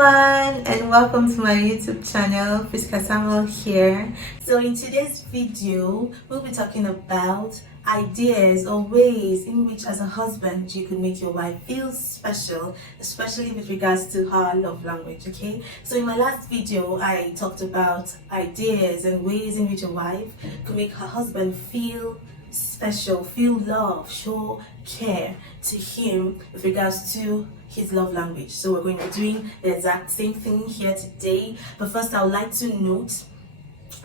everyone, and welcome to my YouTube channel. Priska Samuel here. So in today's video we'll be talking about ideas or ways in which as a husband you could make your wife feel special, especially with regards to her love language. Okay, so in my last video I talked about ideas and ways in which a wife could make her husband feel special, feel love, show care to him with regards to his love language. So we're going to be doing the exact same thing here today. But first I would like to note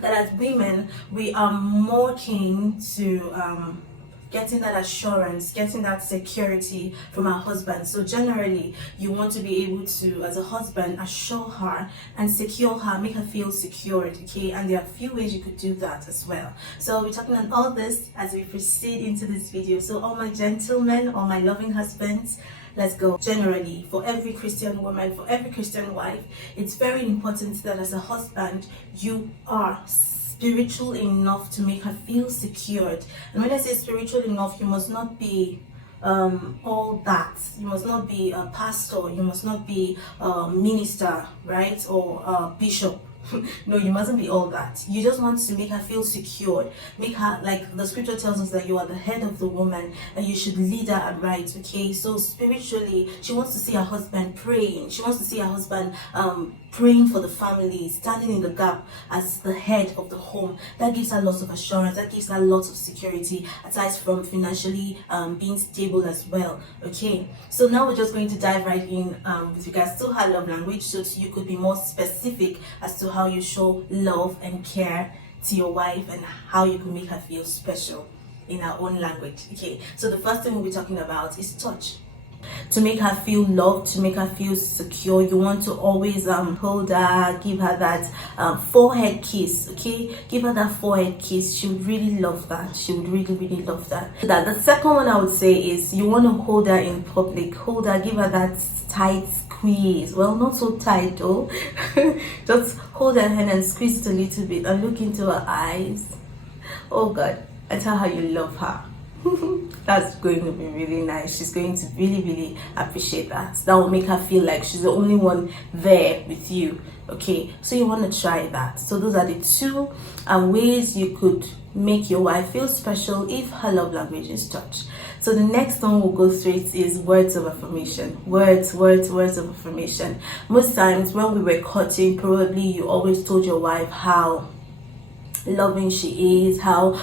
that as women we are more keen to getting that assurance, getting that security from our husband. So generally you want to be able to, as a husband, assure her and secure her, make her feel secured. Okay, and there are a few ways you could do that as well. So we're talking on all this as we proceed into this video. So all my gentlemen, all my loving husbands, let's go. Generally, for every Christian woman, for every Christian wife, it's very important that as a husband you are spiritual enough to make her feel secured. And when I say spiritual enough, you must not be all that. You must not be a pastor, you must not be a minister, right, or a bishop. No, you mustn't be all that. You just want to make her feel secured, make her, like the scripture tells us, that you are the head of the woman and you should lead her right. Okay, so spiritually she wants to see her husband praying, she wants to see her husband praying for the family, standing in the gap as the head of the home. That gives her lots of assurance, that gives her lots of security, aside from financially being stable as well. Okay, so now we're just going to dive right in with regards to her love language, so you could be more specific as to how you show love and care to your wife and how you can make her feel special in her own language. Okay, so the first thing we'll be talking about is touch. To make her feel loved, to make her feel secure, you want to always hold her, give her that forehead kiss. Okay, give her that forehead kiss. She would really love that. She would really love that. The second one I would say is you want to hold her in public. Hold her, give her that tight squeeze. Well, not so tight though. Just hold her hand and squeeze it a little bit and look into her eyes. Oh God, and tell her you love her. That's going to be really nice. She's going to really appreciate that. That will make her feel like she's the only one there with you. Okay, so you want to try that. So those are the two ways you could make your wife feel special if her love language is touch. So the next one we'll go through it is words of affirmation. Words of affirmation. Most times when we were courting, probably you always told your wife how loving she is, how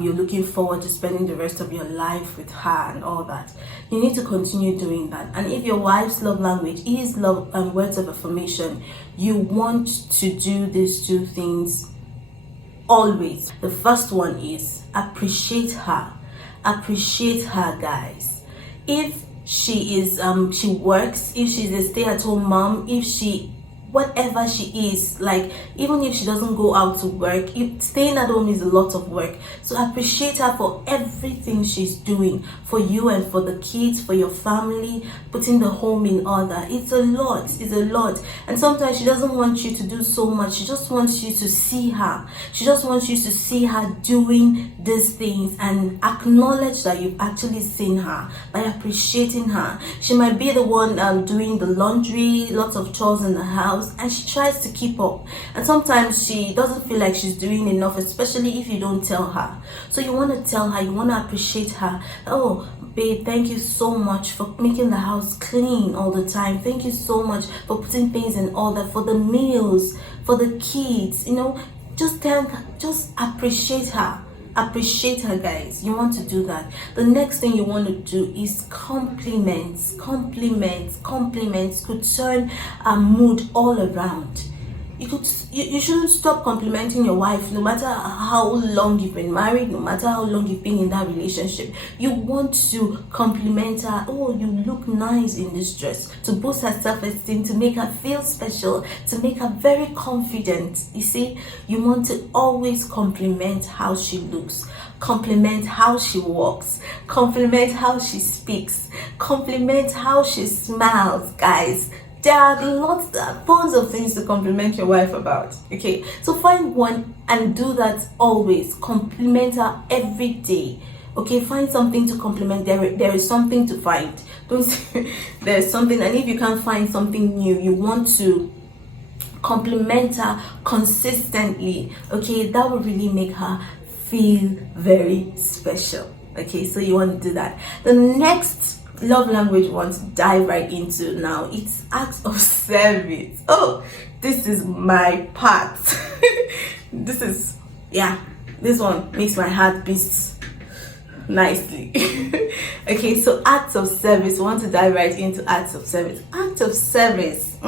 you're looking forward to spending the rest of your life with her and all that. You need to continue doing that. And if your wife's love language is love and words of affirmation, you want to do these two things always. The first one is appreciate her. Appreciate her, guys. If she is she works, if she's a stay-at-home mom, if she whatever she is, like even if she doesn't go out to work, staying at home is a lot of work. So appreciate her for everything she's doing for you and for the kids, for your family, putting the home in order. It's a lot. And sometimes she doesn't want you to do so much. She just wants you to see her. She just wants you to see her doing these things and acknowledge that you've actually seen her by appreciating her. She might be the one doing the laundry, lots of chores in the house, and she tries to keep up, and sometimes she doesn't feel like she's doing enough, especially if you don't tell her. So you want to tell her, you want to appreciate her. Oh babe, thank you so much for making the house clean all the time. Thank you so much for putting things in order, for the meals, for the kids. You know, just appreciate her. Appreciate her, guys. You want to do that. The next thing you want to do is compliments. Compliments could turn a mood all around. You shouldn't stop complimenting your wife, no matter how long you've been married, no matter how long you've been in that relationship. You want to compliment her. Oh, you look nice in this dress, to boost her self-esteem, to make her feel special, to make her very confident. You see, you want to always compliment how she looks, compliment how she walks, compliment how she speaks, compliment how she smiles, guys. There are tons of things to compliment your wife about. Okay, so find one and do that always. Compliment her every day. Okay, find something to compliment. There is something to find. Don't say there's something, and if you can't find something new, you want to compliment her consistently. Okay, that would really make her feel very special. Okay, so you want to do that. The next love language we want to dive right into now, it's acts of service. Oh, this is my part. This one makes my heart beat nicely. Okay, so acts of service. We want to dive right into acts of service. Act of service.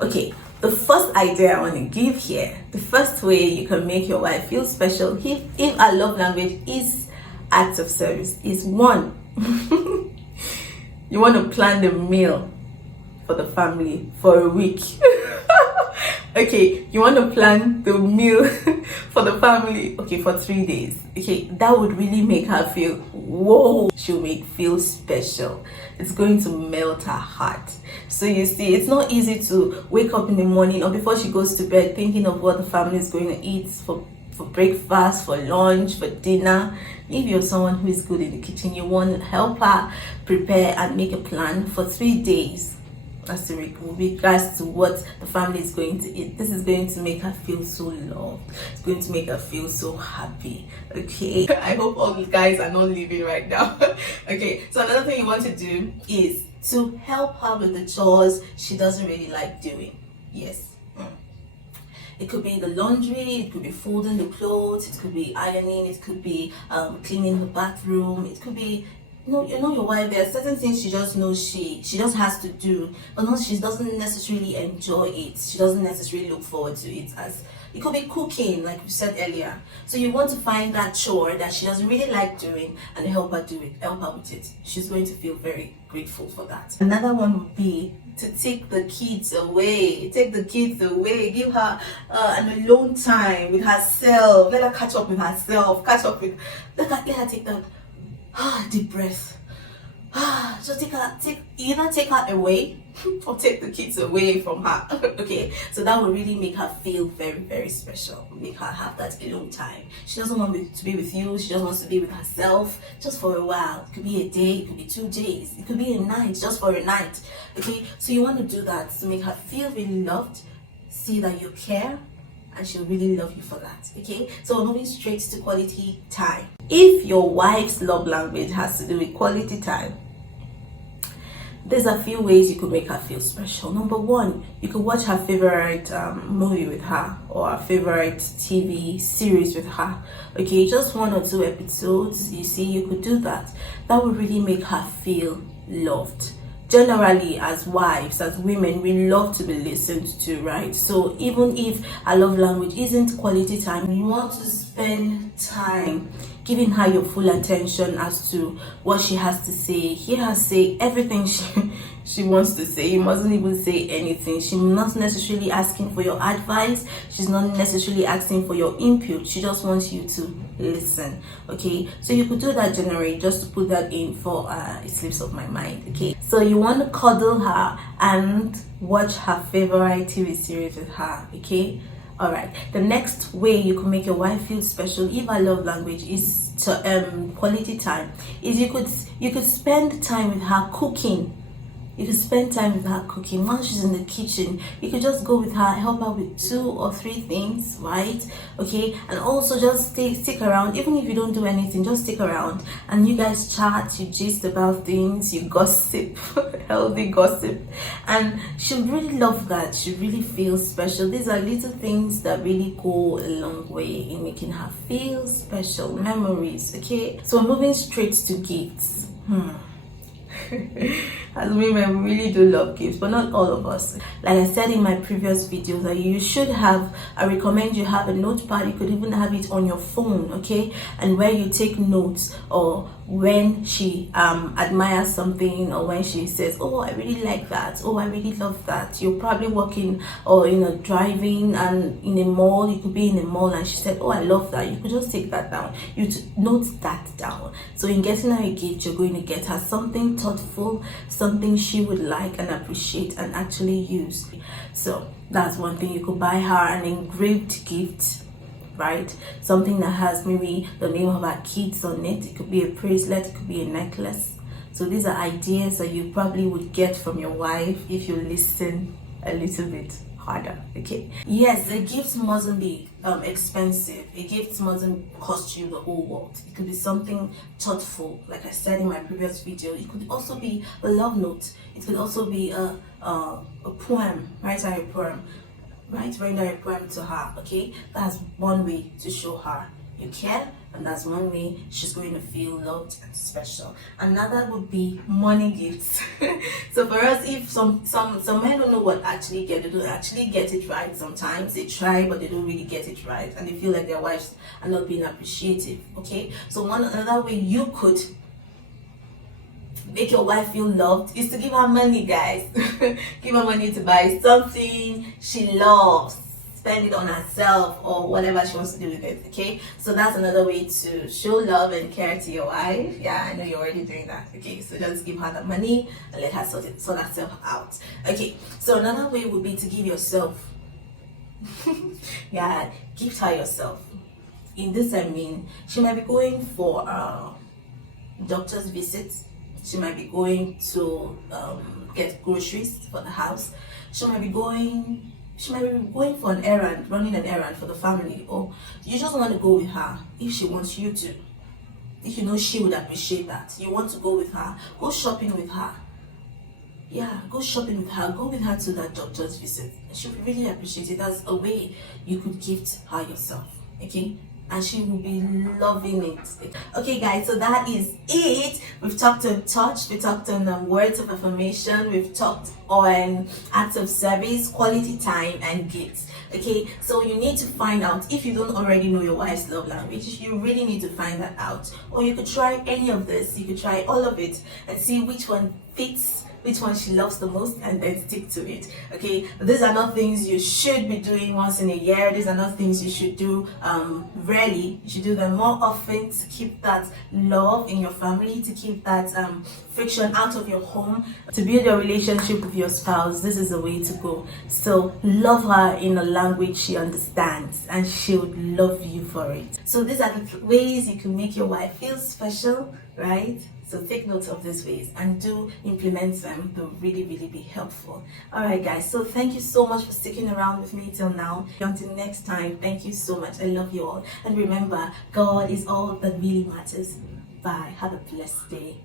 Okay, the first idea I want to give here, the first way you can make your wife feel special if our love language is acts of service, is one, you want to plan the meal for the family for a week. Okay, you want to plan the meal for the family, okay, for 3 days. Okay, that would really make her feel, whoa, she'll feel special. It's going to melt her heart. So you see, it's not easy to wake up in the morning or before she goes to bed thinking of what the family is going to eat for breakfast, for lunch, for dinner. If you're someone who is good in the kitchen, you want to help her prepare and make a plan for 3 days as to regards to what the family is going to eat. This is going to make her feel so loved. It's going to make her feel so happy. Okay, I hope all you guys are not leaving right now. Okay, so another thing you want to do is to help her with the chores she doesn't really like doing. Yes, it could be the laundry, it could be folding the clothes, it could be ironing, it could be cleaning the bathroom, it could be, you know your wife, there are certain things she just knows she just has to do, but not, she doesn't necessarily enjoy it. She doesn't necessarily look forward to it. As it could be cooking, like we said earlier. So you want to find that chore that she doesn't really like doing and help her do it, help her with it. She's going to feel very grateful for that. Another one would be to take the kids away. Take the kids away. Give her an alone time with herself. Let her catch up with herself. Let her take that deep breath. Just either take her away or take the kids away from her. Okay, so that will really make her feel very, very special. Make her have that alone time. She doesn't want to be with you. She just wants to be with herself just for a while. It could be a day, it could be 2 days, it could be a night, just for a night. Okay, so you want to do that to make her feel really loved, see that you care, and she'll really love you for that. Okay, so we're moving straight to quality time. If your wife's love language has to do with quality time, there's a few ways you could make her feel special. Number one, you could watch her favorite movie with her, or her favorite TV series with her. Okay, just 1 or 2 episodes. You see, you could do that. That would really make her feel loved. Generally, as wives, as women, we love to be listened to, right? So even if our love language isn't quality time, you want to spend time giving her your full attention as to what she has to say. Hear her say everything she wants to say. You mustn't even say anything. She's not necessarily asking for your advice. She's not necessarily asking for your input. She just wants you to listen. Okay, so you could do that generally, just to put that in for it slips of my mind. Okay, so you want to cuddle her and watch her favorite TV series with her. Okay, all right, the next way you can make your wife feel special if her love language is to quality time is you could spend time with her cooking. You could spend time with her cooking. Once she's in the kitchen, you could just go with her, help her with 2 or 3 things, right? Okay, and also just stick around. Even if you don't do anything, just stick around and you guys chat, you gist about things, you gossip, healthy gossip, and she'll really love that. She really feels special. These are little things that really go a long way in making her feel special. Memories. Okay, so we're moving straight to gifts. As women, we really do love gifts, but not all of us. Like I said in my previous videos, that you should have, I recommend you have a notepad. You could even have it on your phone, okay, and where you take notes, or when she admires something, or when she says, oh, I really like that, oh, I really love that. You're probably walking or driving and in a mall. You could be in a mall and she said, oh, I love that. You could just take that down. You note that down. So in getting her a gift, you're going to get her something thoughtful, something she would like and appreciate and actually use. So that's one thing. You could buy her an engraved gift. right? Something that has maybe the name of our kids on it. It could be a bracelet, it could be a necklace. So these are ideas that you probably would get from your wife if you listen a little bit harder. Okay, yes, the gift mustn't be expensive. A gift mustn't cost you the whole world. It could be something thoughtful, like I said in my previous video. It could also be a love note. It could also be a poem. Write a poem. Render a poem to her. Okay, that's one way to show her you care, and that's one way she's going to feel loved and special. Another would be money gifts. So for us, if some men don't know what actually get, they don't actually get it right. Sometimes they try, but they don't really get it right, and they feel like their wives are not being appreciative. Okay, so another way you could make your wife feel loved is to give her money, guys. Give her money to buy something she loves, spend it on herself or whatever she wants to do with it. Okay, so that's another way to show love and care to your wife. Yeah, I know you're already doing that. Okay, so just give her the money and let her sort herself out. Okay, so another way would be to give yourself. Yeah, gift her yourself. In this, I mean, she might be going for doctor's visits. She might be going to get groceries for the house. She might be going for an errand, running an errand for the family, or you just want to go with her if she wants you to. If you know she would appreciate that, you want to go with her, go shopping with her. Yeah, go shopping with her, go with her to that doctor's visit. She would really appreciate it. That's a way you could gift her yourself, okay? And she will be loving it. Okay guys, so that is it. We've talked on touch, we talked on words of affirmation, we've talked on acts of service, quality time, and gifts. Okay, so you need to find out, if you don't already know your wife's love language, you really need to find that out. Or you could try any of this, you could try all of it and see which one fits, which one she loves the most, and then stick to it. Okay, these are not things you should be doing once in a year. These are not things you should do rarely. You should do them more often to keep that love in your family, to keep that friction out of your home, to build your relationship with your spouse. This is the way to go. So love her in a language she understands, and she would love you for it. So these are the ways you can make your wife feel special, right? So take note of these ways and do implement them. They'll really be helpful. Alright guys, so thank you so much for sticking around with me till now. Until next time, thank you so much. I love you all. And remember, God is all that really matters. Bye. Have a blessed day.